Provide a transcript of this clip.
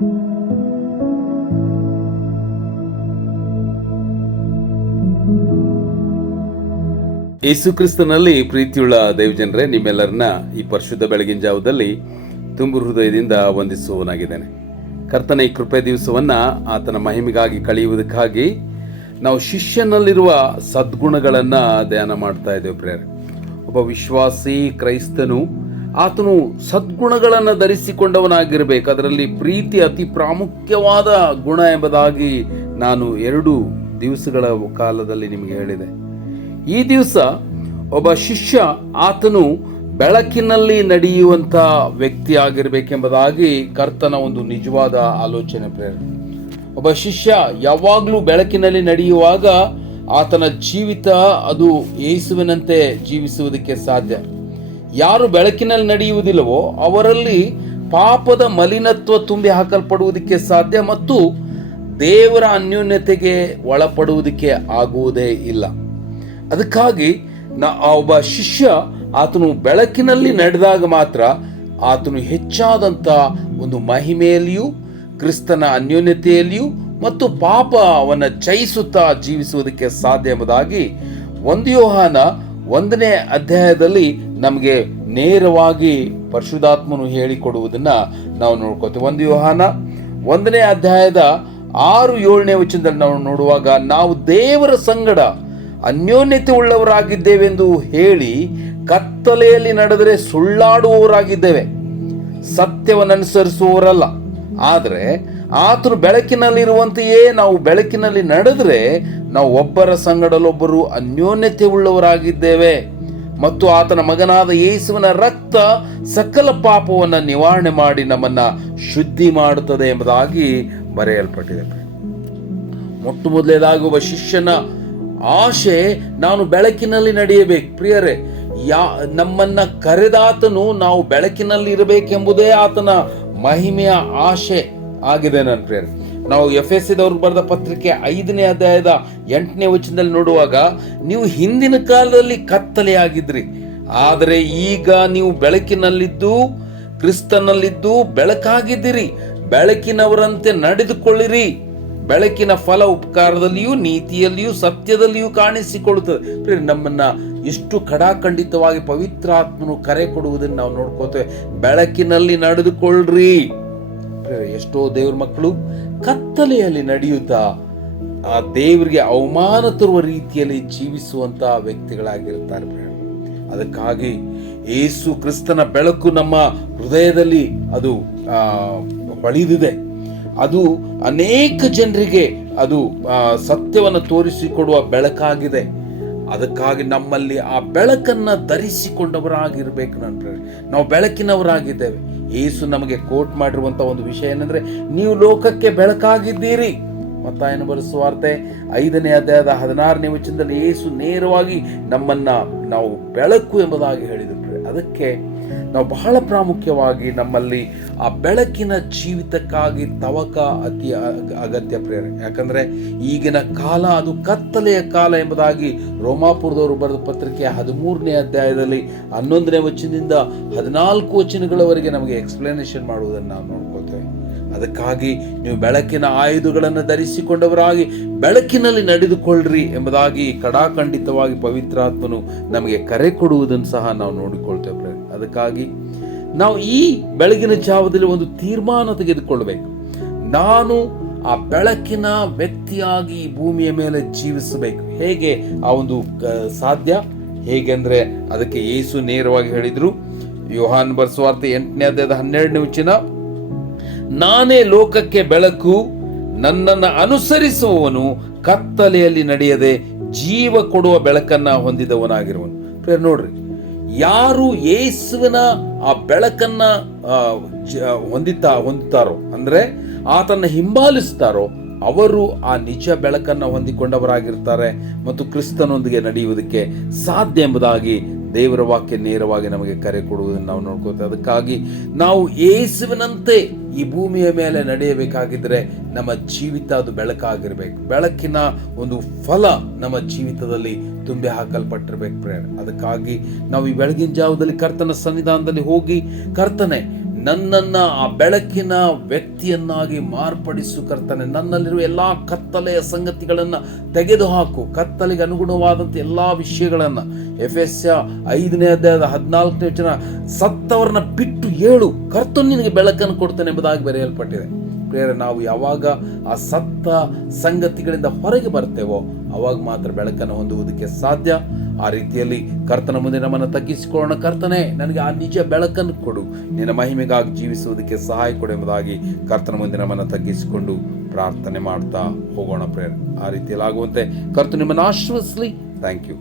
ಯೇಸು ಕ್ರಿಸ್ತನಲ್ಲಿ ಪ್ರೀತಿಯುಳ್ಳ ದೈವಜನರೇ, ನಿಮ್ಮೆಲ್ಲರನ್ನ ಈ ಪರಿಶುದ್ಧ ಬೆಳಗಿನ ಜಾವದಲ್ಲಿ ತುಂಬು ಹೃದಯದಿಂದ ವಂದಿಸುವನಾಗಿದ್ದೇನೆ. ಕರ್ತನ ಈ ಕೃಪೆ ದಿವಸವನ್ನ ಆತನ ಮಹಿಮೆಗಾಗಿ ಕಳೆಯುವುದಕ್ಕಾಗಿ ನಾವು ಶಿಷ್ಯನಲ್ಲಿರುವ ಸದ್ಗುಣಗಳನ್ನ ಧ್ಯಾನ ಮಾಡ್ತಾ ಇದ್ದೇವೆ. ಪ್ರೇರೆ, ಒಬ್ಬ ವಿಶ್ವಾಸಿ ಕ್ರೈಸ್ತನು ಆತನು ಸದ್ಗುಣಗಳನ್ನು ಧರಿಸಿಕೊಂಡವನಾಗಿರಬೇಕು. ಅದರಲ್ಲಿ ಪ್ರೀತಿ ಅತಿ ಪ್ರಾಮುಖ್ಯವಾದ ಗುಣ ಎಂಬುದಾಗಿ ನಾನು 2 ದಿವಸಗಳ ಕಾಲದಲ್ಲಿ ನಿಮಗೆ ಹೇಳಿದೆ. ಈ ದಿವಸ ಒಬ್ಬ ಶಿಷ್ಯ ಆತನು ಬೆಳಕಿನಲ್ಲಿ ನಡೆಯುವಂಥ ವ್ಯಕ್ತಿ ಆಗಿರಬೇಕೆಂಬುದಾಗಿ ಕರ್ತನ ಒಂದು ನಿಜವಾದ ಆಲೋಚನೆ. ಪ್ರೇರಣೆ, ಒಬ್ಬ ಶಿಷ್ಯ ಯಾವಾಗಲೂ ಬೆಳಕಿನಲ್ಲಿ ನಡೆಯುವಾಗ ಆತನ ಜೀವಿತ ಅದು ಯೇಸುವಿನಂತೆ ಜೀವಿಸುವುದಕ್ಕೆ ಸಾಧ್ಯ. ಯಾರು ಬೆಳಕಿನಲ್ಲಿ ನಡೆಯುವುದಿಲ್ಲವೋ ಅವರಲ್ಲಿ ಪಾಪದ ಮಲಿನತ್ವ ತುಂಬಿ ಹಾಕಲ್ಪಡುವುದಕ್ಕೆ ಸಾಧ್ಯ ಮತ್ತು ದೇವರ ಅನ್ಯೋನ್ಯತೆಗೆ ಒಳಪಡುವುದಕ್ಕೆ ಆಗುವುದೇ ಇಲ್ಲ. ಅದಕ್ಕಾಗಿ ಒಬ್ಬ ಶಿಷ್ಯ ಆತನು ಬೆಳಕಿನಲ್ಲಿ ನಡೆದಾಗ ಮಾತ್ರ ಆತನು ಹೆಚ್ಚಾದಂಥ ಒಂದು ಮಹಿಮೆಯಲ್ಲಿಯೂ ಕ್ರಿಸ್ತನ ಅನ್ಯೋನ್ಯತೆಯಲ್ಲಿಯೂ ಮತ್ತು ಪಾಪವನ್ನು ಜಯಿಸುತ್ತಾ ಜೀವಿಸುವುದಕ್ಕೆ ಸಾಧ್ಯ ಎಂಬುದಾಗಿ 1 ಯೋಹಾನ 1ನೇ ಅಧ್ಯಾಯದಲ್ಲಿ ನಮಗೆ ನೇರವಾಗಿ ಪರಿಶುದ್ಧಾತ್ಮನು ಹೇಳಿಕೊಡುವುದನ್ನ ನಾವು ನೋಡ್ಕೋತೀವಿ. 1 ಯೋಹಾನ 1ನೇ ಅಧ್ಯಾಯದ 6-7ನೇ ವಚನದಲ್ಲಿ ನಾವು ನೋಡುವಾಗ, ನಾವು ದೇವರ ಸಂಗಡ ಅನ್ಯೋನ್ಯತೆ ಉಳ್ಳವರಾಗಿದ್ದೇವೆಂದು ಹೇಳಿ ಕತ್ತಲೆಯಲ್ಲಿ ನಡೆದರೆ ಸುಳ್ಳಾಡುವವರಾಗಿದ್ದೇವೆ, ಸತ್ಯವನ್ನು ಅನುಸರಿಸುವವರಲ್ಲ. ಆದರೆ ಆತನು ಬೆಳಕಿನಲ್ಲಿರುವಂತೆಯೇ ನಾವು ಬೆಳಕಿನಲ್ಲಿ ನಡೆದರೆ ನಾವು ಒಬ್ಬರ ಸಂಗಡಲೊಬ್ಬರು ಅನ್ಯೋನ್ಯತೆ ಉಳ್ಳವರಾಗಿದ್ದೇವೆ ಮತ್ತು ಆತನ ಮಗನಾದ ಯೇಸುವಿನ ರಕ್ತ ಸಕಲ ಪಾಪವನ್ನು ನಿವಾರಣೆ ಮಾಡಿ ನಮ್ಮನ್ನ ಶುದ್ಧಿ ಮಾಡುತ್ತದೆ ಎಂಬುದಾಗಿ ಬರೆಯಲ್ಪಟ್ಟಿದೆ. ಮೊಟ್ಟ ಮೊದಲನೇದಾಗಿ ಒಬ್ಬ ಶಿಷ್ಯನ ಆಶೆ, ನಾನು ಬೆಳಕಿನಲ್ಲಿ ನಡೆಯಬೇಕು. ಪ್ರಿಯರೇ, ನಮ್ಮನ್ನ ಕರೆದಾತನು ನಾವು ಬೆಳಕಿನಲ್ಲಿ ಇರಬೇಕೆಂಬುದೇ ಆತನ ಮಹಿಮೆಯ ಆಶೆ ಆಗಿದೆ. ನನ್ನ ಪ್ರಿಯರೇ, ನಾವು ಎಫೆಸದವರು ಬರೆದ ಪತ್ರಿಕೆ 5ನೇ ಅಧ್ಯಾಯದ 8ನೇ ವಚನದಲ್ಲಿ ನೋಡುವಾಗ, ನೀವು ಹಿಂದಿನ ಕಾಲದಲ್ಲಿ ಕತ್ತಲೆಯಾಗಿದ್ರಿ, ಆದರೆ ಈಗ ನೀವು ಬೆಳಕಿನಲ್ಲಿದ್ದು ಕ್ರಿಸ್ತನಲ್ಲಿದ್ದು ಬೆಳಕಾಗಿದ್ದೀರಿ. ಬೆಳಕಿನವರಂತೆ ನಡೆದುಕೊಳ್ಳಿರಿ. ಬೆಳಕಿನ ಫಲ ಉಪಕಾರದಲ್ಲಿಯೂ ನೀತಿಯಲ್ಲಿಯೂ ಸತ್ಯದಲ್ಲಿಯೂ ಕಾಣಿಸಿಕೊಳ್ಳುತ್ತದೆ. ನಮ್ಮನ್ನ ಎಷ್ಟು ಕಡಾಖಂಡಿತವಾಗಿ ಪವಿತ್ರಾತ್ಮನು ಕರೆ ಕೊಡುವುದನ್ನು ನಾವು ನೋಡ್ಕೋತೇವೆ. ಬೆಳಕಿನಲ್ಲಿ ನಡೆದುಕೊಳ್ಳ್ರಿ. ಎಷ್ಟೋ ದೇವ್ರ ಮಕ್ಕಳು ಕತ್ತಲೆಯಲ್ಲಿ ನಡೆಯುತ್ತಾ ಆ ದೇವರಿಗೆ ಅವಮಾನ ತರುವ ರೀತಿಯಲ್ಲಿ ಜೀವಿಸುವಂತ ವ್ಯಕ್ತಿಗಳಾಗಿರ್ತಾರೆ. ಅದಕ್ಕಾಗಿ ಯೇಸು ಕ್ರಿಸ್ತನ ಬೆಳಕು ನಮ್ಮ ಹೃದಯದಲ್ಲಿ ಅದು ಹೊಳೆದಿದೆ. ಅದು ಅನೇಕ ಜನರಿಗೆ ಅದು ಸತ್ಯವನ್ನು ತೋರಿಸಿಕೊಡುವ ಬೆಳಕಾಗಿದೆ. ಅದಕ್ಕಾಗಿ ನಮ್ಮಲ್ಲಿ ಆ ಬೆಳಕನ್ನ ಧರಿಸಿಕೊಂಡವರಾಗಿರ್ಬೇಕು. ನಾವು ಬೆಳಕಿನವರಾಗಿದ್ದೇವೆ. ಯೇಸು ನಮಗೆ ಕೋಟ್ ಮಾಡಿರುವಂತಹ ಒಂದು ವಿಷಯ ಏನಂದ್ರೆ, ನೀವು ಲೋಕಕ್ಕೆ ಬೆಳಕಾಗಿದ್ದೀರಿ. ಮತ್ತಾಯನ ಬರೆದ ಸುವಾರ್ತೆ 5ನೇ ಅಧ್ಯಾಯದ 16ನೇ ವಚನದಲ್ಲಿ ಯೇಸು ನೇರವಾಗಿ ನಮ್ಮನ್ನ ನಾವು ಬೆಳಕು ಎಂಬುದಾಗಿ ಹೇಳಿದರು. ಅದಕ್ಕೆ ನಾವು ಬಹಳ ಪ್ರಾಮುಖ್ಯವಾಗಿ ನಮ್ಮಲ್ಲಿ ಆ ಬೆಳಕಿನ ಜೀವಿತಕ್ಕಾಗಿ ತವಕ ಅತಿ ಅಗತ್ಯ. ಪ್ರೇರಣೆ, ಯಾಕಂದ್ರೆ ಈಗಿನ ಕಾಲ ಅದು ಕತ್ತಲೆಯ ಕಾಲ ಎಂಬುದಾಗಿ ರೋಮಾಪುರದವರು ಬರೆದ ಪತ್ರಿಕೆ 13ನೇ ಅಧ್ಯಾಯದಲ್ಲಿ 11ನೇ ವಚನದಿಂದ 14 ವಚನಗಳವರೆಗೆ ನಮಗೆ ಎಕ್ಸ್ಪ್ಲನೇಷನ್ ಮಾಡುವುದನ್ನು ನಾವು ನೋಡ್ಕೋತೇವೆ. ಅದಕ್ಕಾಗಿ ನೀವು ಬೆಳಕಿನ ಆಯುಧಗಳನ್ನು ಧರಿಸಿಕೊಂಡವರಾಗಿ ಬೆಳಕಿನಲ್ಲಿ ನಡೆದುಕೊಳ್ಳ್ರಿ ಎಂಬುದಾಗಿ ಕಡಾಖಂಡಿತವಾಗಿ ಪವಿತ್ರಾತ್ಮನು ನಮಗೆ ಕರೆ ಕೊಡುವುದನ್ನು ಸಹ ನಾವು ನೋಡಿಕೊಳ್ತೇವೆ. ಅದಕ್ಕಾಗಿ ನಾವು ಈ ಬೆಳಗಿನ ಜಾವದಲ್ಲಿ ಒಂದು ತೀರ್ಮಾನ ತೆಗೆದುಕೊಳ್ಳಬೇಕು. ನಾನು ಆ ಬೆಳಕಿನ ವ್ಯಕ್ತಿಯಾಗಿ ಈ ಭೂಮಿಯ ಮೇಲೆ ಜೀವಿಸಬೇಕು. ಹೇಗೆ ಆ ಒಂದು ಸಾಧ್ಯ? ಹೇಗೆಂದ್ರೆ ಅದಕ್ಕೆ ಯೇಸು ನೇರವಾಗಿ ಹೇಳಿದ್ರು. ಯೋಹಾನ ಬರೆದ ಸುವಾರ್ತೆ 8ನೇ ಅಧ್ಯಾಯದ 12ನೇ ವಚನ, ನಾನೇ ಲೋಕಕ್ಕೆ ಬೆಳಕು, ನನ್ನನ್ನು ಅನುಸರಿಸುವವನು ಕತ್ತಲೆಯಲ್ಲಿ ನಡೆಯದೆ ಜೀವ ಕೊಡುವ ಬೆಳಕನ್ನ ಹೊಂದಿದವನಾಗಿರುವನು. ನೋಡ್ರಿ, ಯಾರು ಯೇಸುವಿನ ಆ ಬೆಳಕನ್ನ ಹೊಂದುತ್ತಾರೋ ಅಂದ್ರೆ ಆತನ್ನ ಹಿಂಬಾಲಿಸ್ತಾರೋ ಅವರು ಆ ನಿಜ ಬೆಳಕನ್ನ ಹೊಂದಿಕೊಂಡವರಾಗಿರ್ತಾರೆ ಮತ್ತು ಕ್ರಿಸ್ತನೊಂದಿಗೆ ನಡೆಯುವುದಕ್ಕೆ ಸಾಧ್ಯ ಎಂಬುದಾಗಿ ದೇವರ ವಾಕ್ಯ ನೇರವಾಗಿ ನಮಗೆ ಕರೆ ಕೊಡುವುದನ್ನು ನಾವು ನೋಡ್ಕೋತೇವೆ. ಅದಕ್ಕಾಗಿ ನಾವು ಯೇಸುವಿನಂತೆ ಈ ಭೂಮಿಯ ಮೇಲೆ ನಡೆಯಬೇಕಾಗಿದ್ರೆ ನಮ್ಮ ಜೀವಿತ ಅದು ಬೆಳಕಾಗಿರ್ಬೇಕು. ಬೆಳಕಿನ ಒಂದು ಫಲ ನಮ್ಮ ಜೀವಿತದಲ್ಲಿ ತುಂಬಿ ಹಾಕಲ್ಪಟ್ಟಿರ್ಬೇಕು. ಪ್ರೇರಣೆ, ಅದಕ್ಕಾಗಿ ನಾವು ಈ ಬೆಳಗಿನ ಜಾವದಲ್ಲಿ ಕರ್ತನ ಸನ್ನಿಧಾನದಲ್ಲಿ ಹೋಗಿ, ಕರ್ತನೆ ನನ್ನನ್ನ ಆ ಬೆಳಕಿನ ವ್ಯಕ್ತಿಯನ್ನಾಗಿ ಮಾರ್ಪಡಿಸು ಕರ್ತನೆ. ನನ್ನಲ್ಲಿರುವ ಎಲ್ಲಾ ಕತ್ತಲೆಯ ಸಂಗತಿಗಳನ್ನ ತೆಗೆದುಹಾಕು. ಕತ್ತಲೆಗೆ ಅನುಗುಣವಾದಂಥ ಎಲ್ಲಾ ವಿಷಯಗಳನ್ನ, ಎಫೆಸ್ಯ 5ನೇ ಅಧ್ಯಾಯದ 14ನೇ ವಚನ, ಸತ್ತವರನ್ನ ಬಿಟ್ಟು ಏಳು, ಕರ್ತನು ನಿನಗೆ ಬೆಳಕನ್ನು ಕೊಡ್ತಾನೆ ಎಂಬುದಾಗಿ ಬರೆಯಲ್ಪಟ್ಟಿದೆ. ಪ್ರಿಯರೇ, ನಾವು ಯಾವಾಗ ಆ ಸತ್ತ ಸಂಗತಿಗಳಿಂದ ಹೊರಗೆ ಬರ್ತೇವೋ ಅವಾಗ ಮಾತ್ರ ಬೆಳಕನ್ನು ಹೊಂದುವುದಕ್ಕೆ ಸಾಧ್ಯ. ಆ ರೀತಿಯಲ್ಲಿ ಕರ್ತನ ಮುಂದೆ ನಮ್ಮನ್ನು ತಗ್ಗಿಸಿಕೊಳ್ಳೋಣ. ಕರ್ತನೇ, ನನಗೆ ಆ ನಿಜ ಬೆಳಕನ್ನು ಕೊಡು, ನಿನ್ನ ಮಹಿಮೆಗಾಗಿ ಜೀವಿಸುವುದಕ್ಕೆ ಸಹಾಯ ಕೊಡು ಎಂಬುದಾಗಿ ಕರ್ತನ ಮುಂದೆ ನಮ್ಮನ್ನು ತಗ್ಗಿಸಿಕೊಂಡು ಪ್ರಾರ್ಥನೆ ಮಾಡ್ತಾ ಹೋಗೋಣ. ಪ್ರೇಯರ್ ಆ ರೀತಿಯಲ್ಲಿ ಆಗುವಂತೆ ಕರ್ತನು ನಿಮ್ಮನ್ನು ಆಶೀರ್ವದಿಸಲಿ. Thank you.